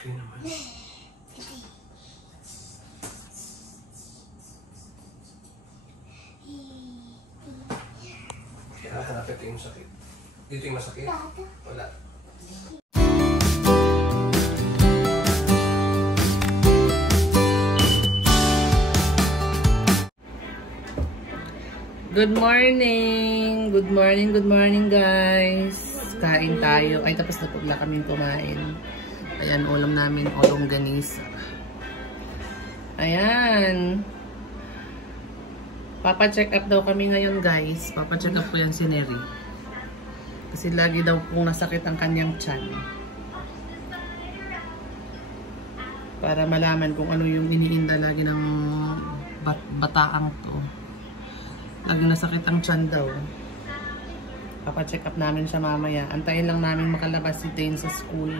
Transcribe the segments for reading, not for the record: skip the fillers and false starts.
laki naman. Kaya hanapin ito yung sakit. Dito yung masakit? Wala. Good morning! Good morning, good morning guys! Kain tayo. Ay, tapos na po wala kaming kumain. Ayan, ulam namin, ulong ganisa. Ayan. Papa-check up daw kami ngayon guys. Papa-check up po yan si Neri. Kasi lagi daw pong nasakit ang kanyang tiyan. Para malaman kung ano yung iniinda lagi ng bataang to. Lagi nasakit ang tiyan daw. Papa-check up namin siya mamaya. Antayin lang namin makalabas si Dane sa school.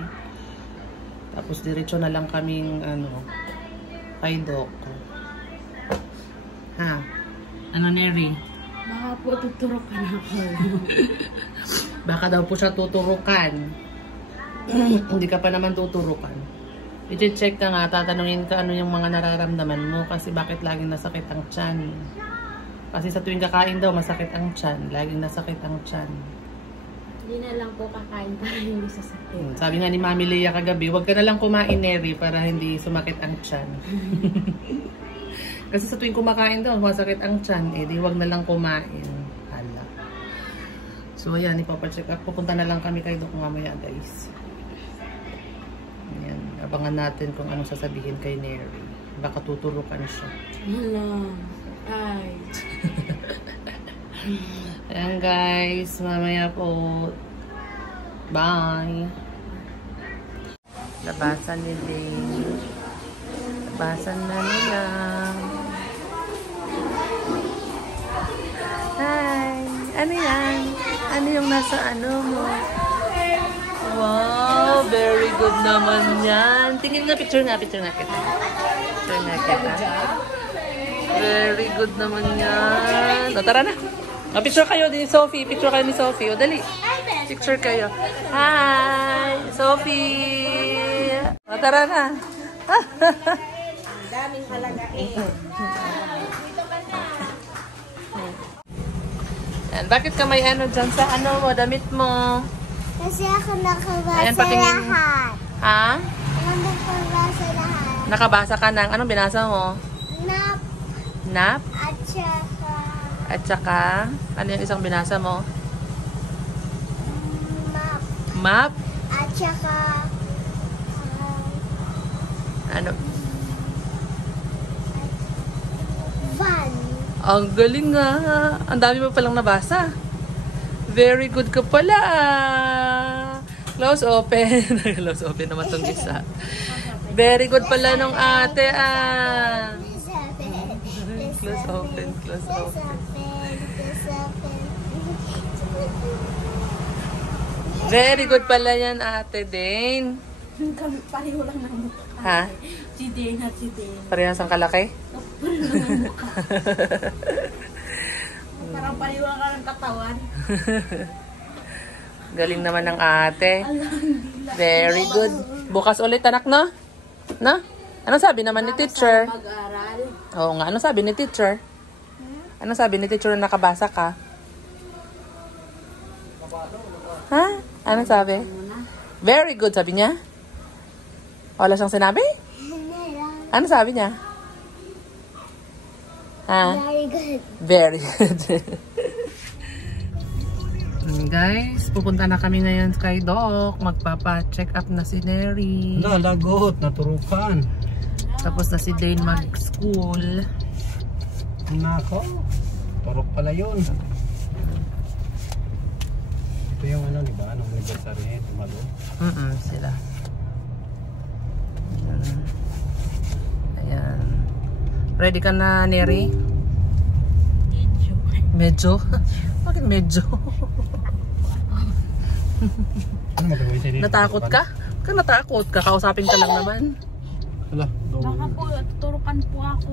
Tapos diretso na lang kaming kay Doc. Ha? Ano, Neri? Baka po tuturukan ako. Baka daw po siya tuturukan. Hindi ka pa naman tuturukan. I-check ka nga, tatanungin ka ano yung mga nararamdaman mo kasi bakit laging nasakit ang tiyan. Kasi sa tuwing kakain daw, masakit ang tiyan. Laging nasakit ang tiyan. Hindi na lang po kakain para hindi sasakit. Sabi nga ni Mami Leia kagabi, huwag ka na lang kumain, Neri, para hindi sumakit ang tiyan. Kasi sa tuwing kumakain daw, masakit ang tiyan. Eh, di huwag na lang kumain. Hala. So, ayan, ipapacheck up. Pupunta na lang kami kay Doc mamaya, guys. Ayan, abangan natin kung anong sasabihin kay Neri. Baka tuturukan siya. Hala. Ay. Ayan guys, mamaya po. Bye. Labasan ni Dane. Labasan na nila. Hi. Ano yan? Ano yung nasa mo? Wow, very good naman yan. Tingin nga, picture nga kita. Picture nga kita. Very good naman yan. O, tara na. O, picture kayo din ni Sophie. Picture kayo ni Sophie. O, dali. Picture kayo. Hi! Sophie! O, tara na. Daming halagain. Yan. Bakit ka may dyan sa mo, damit mo? Kasi ako nakabasa Ayan, patingin. lahat. Ha? Ako nakabasa lahat. Nakabasa ka ng anong binasa mo? Nap. Nap? At saka At saka, ano yung isang binasa mo? map. Map? At saka Ano? van. Ang galing nga. Ang dami mo palang nabasa. Very good ka pala. Close open. Close open naman itong isa. Very good pala nung ate Close open. Close open. Very good pala yan ate Dane. Kami pareho lang ng mukha. Ha? Si Dane at si Dane. Parehas ang kalaki? Pareho lang ng mukha. Parang pareho ka ng katawan. Galing naman ng ate. Very good. Bukas ulit anak, no? No? Ano sabi naman ni teacher? Mag-aral. Oo nga. Ano sabi ni teacher? Ano sabi ni teacher na nakabasa ka? Ha? Ano sabi? Very good, sabi niya? Wala siyang sinabi? Ano sabi niya? Ha? Very good. Very good. Guys, pupunta na kami ngayon kay Doc. Magpapa-check up na si Neri. Lagot, naturukan. Tapos na si Dane mag-school. Nako, turok pala yun. Ito yung di ba? Anong anniversary? Tumalo. Sila. Ayan. Ready ka na, Neri? Medyo? Bakit medyo? Ano magagawin sa'yo? Natakot ka? Bakit natakot ka? Kausapin ka lang naman. Hala, Baka po, tuturukan po ako.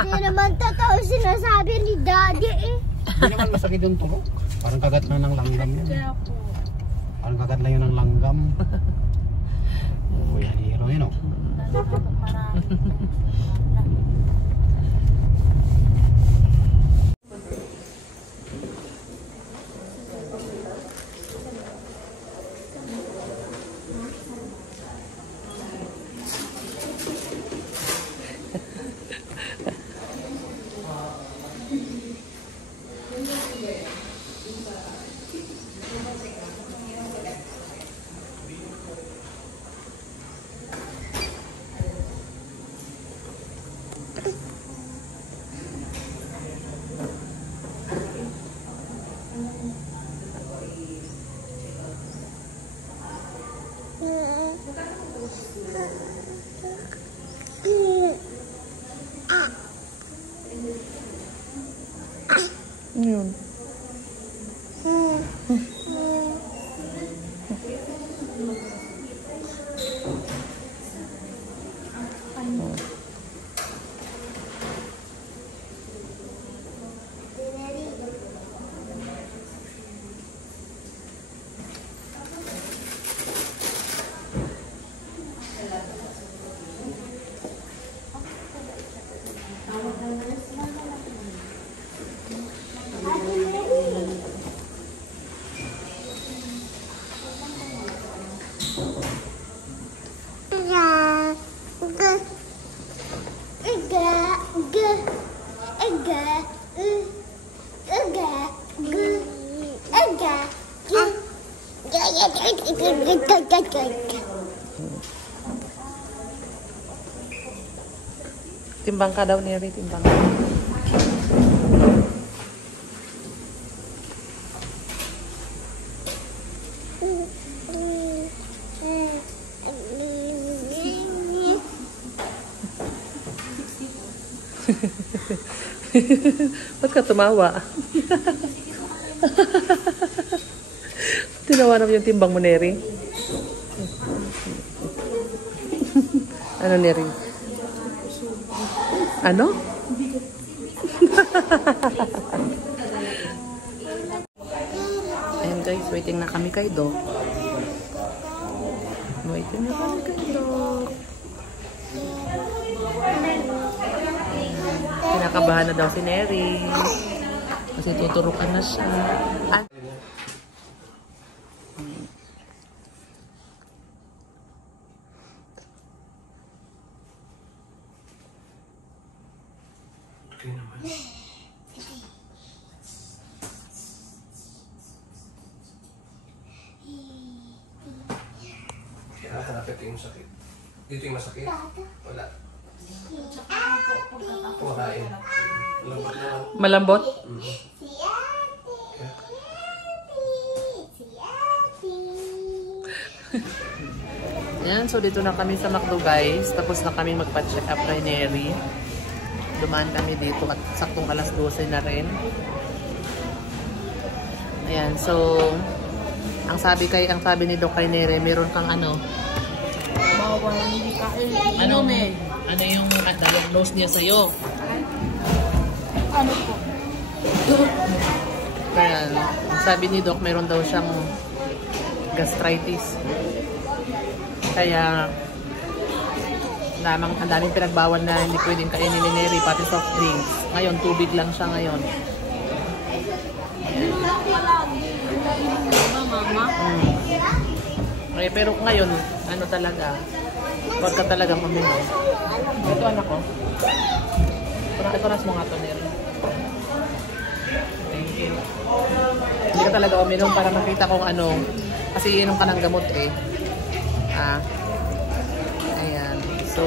Hindi naman totoo sinasabi ni Daddy eh. Hindi naman masakit yung turok. Parang kagat lang ng langgam yun. Kaya po. Parang kagat lang yun ng langgam. Oh, yan, hero. Yun. Timbang ka daw, Neri. Timbang ka. Ba't ka tumawa? Tinawa naman yung timbang mo, Neri. Ano, Neri? Ano? Ayan guys, waiting na kami kay Doc. Waiting na kami kay Doc. Kinakabahan na daw si Neri. Kasi tuturukan na siya. At okay naman. Kaya hanapin yung sakit. Dito yung masakit? Wala. Kumakain. Lambot naman. malambot? Ayan, so dito na kami sa McDo guys. Tapos na kami magpa-check up kay Neri. Dumaan kami dito at saktong alas 12 na rin. Ayan, so ang sabi ni Doc kay Neri, meron kang ano? Bawal hindi ka Ano yung diagnose niya sa'yo? Ano po? Kaya ang sabi ni Doc, meron daw siyang gastritis. Kaya ang daming pinagbawal na hindi pwedeng kainin ni Neri, pati soft drinks. Ngayon, tubig lang siya ngayon. Mama? Okay, pero ngayon, ano talaga, huwag ka talagang uminom. Ito anak ko. Ito nas mo nga ito, Neri. Thank you. Hindi ka talaga uminom para makita kung ano, kasi iinom ka ng gamot eh. Ayan. So,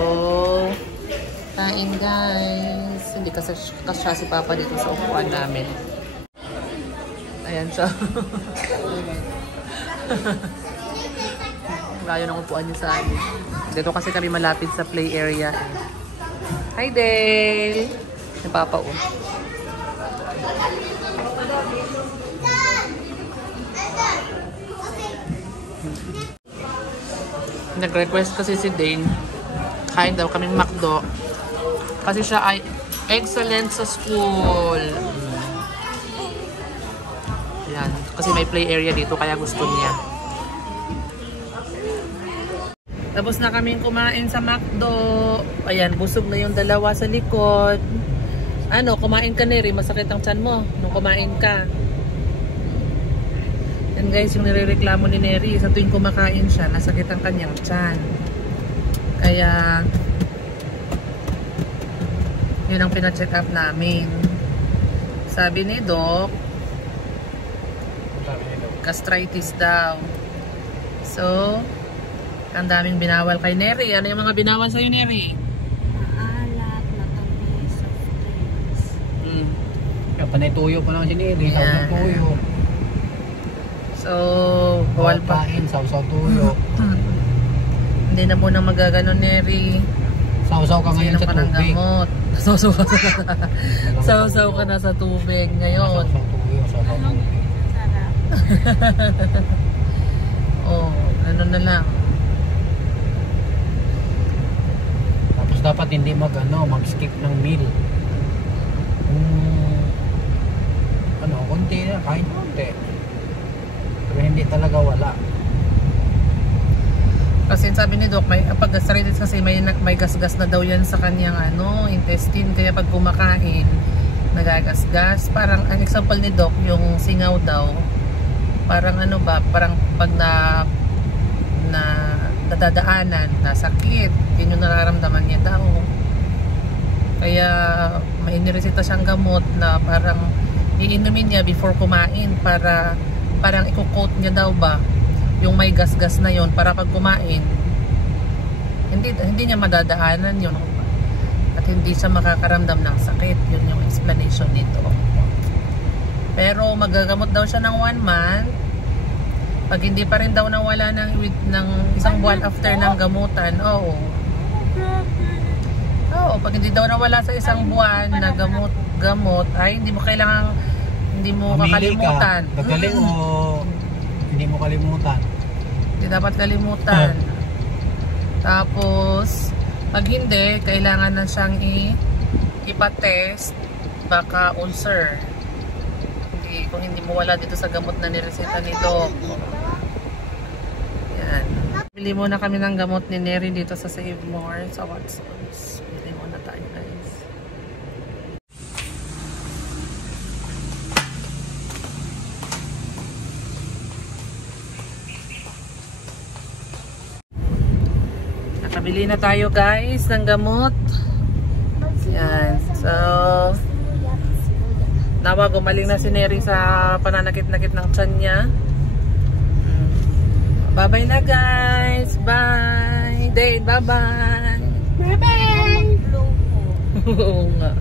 kain guys. Hindi kasya si Papa dito sa upuan namin. Ayan siya. Layo ng upuan niya sa amin. Dito kasi kami malapit sa play area. Hi Dale! Si Papa o. Nag-request kasi si Dane, kain daw kaming McDo. Kasi siya ay excellent sa school. Yan. Kasi may play area dito kaya gusto niya. Tapos na kaming kumain sa McDo. Ayan, busog na yung dalawa sa likod. Ano, kumain ka Neri, masakit ang tiyan mo nung kumain ka. Yan guys, yung nirereklamo ni Neri, sa tuwing kumakain siya, nasakit ang kanyang tiyan. Kaya, yun ang pina-check up namin. Sabi ni Doc, gastritis daw. So, ang daming binawal kay Neri. Ano yung mga binawal sa'yo, Neri? Maalat, matamis, soft drinks. Kaya panay tuyo pa lang si Neri. Yeah. Sausaw tuyo. So, bawal pa. Kain, sausaw tuyo. Hindi na muna magagano, Neri. Sausaw ka ngayon sa Ka ng tubig. gamot. Sausaw ka na sa tubig ngayon. Sausaw tubig. Sausaw tubig. Oh, ano na lang. Tapos dapat hindi mag-skip ng meal. Konti na, kahit konti. Pero hindi talaga wala. Kasi sabi ni Doc, pag gastritis kasi may gasgas na daw yan sa kanyang intestine. Kaya pag kumakain, nagagasgas. Parang, ang example ni Doc, yung singaw daw, parang parang pag nadadaanan, nasakit. Yun yung nararamdaman niya daw. Kaya may iniresita siyang gamot na parang iinumin niya before kumain para parang i-coat niya daw ba yung may gasgas na yon para pag kumain hindi niya madadaanan yun at hindi siya makakaramdam ng sakit. Yun yung explanation nito. Pero magagamot daw siya ng 1 month. Pag hindi pa rin daw nawala ng isang buwan after ng gamutan, pag hindi daw nawala sa isang buwan na gamot, ay hindi mo kakalimutan. Gagaling o hindi mo kalimutan? Hindi dapat kalimutan. Tapos, pag hindi, kailangan na siyang ipatest, baka ulcer. Kung hindi mo wala dito sa gamot na nireseta ni Doc. Yan. Bili muna kami ng gamot ni Neri dito sa Save More sa Watsons. Bili muna tayo, guys. Nakabili na tayo, guys, ng gamot. Yan. So, nawa, gumaling na si Neri sa pananakit-nakit ng tiyan niya. Bye-bye na, guys. Bye. Date, bye-bye. Bye-bye. Oo nga.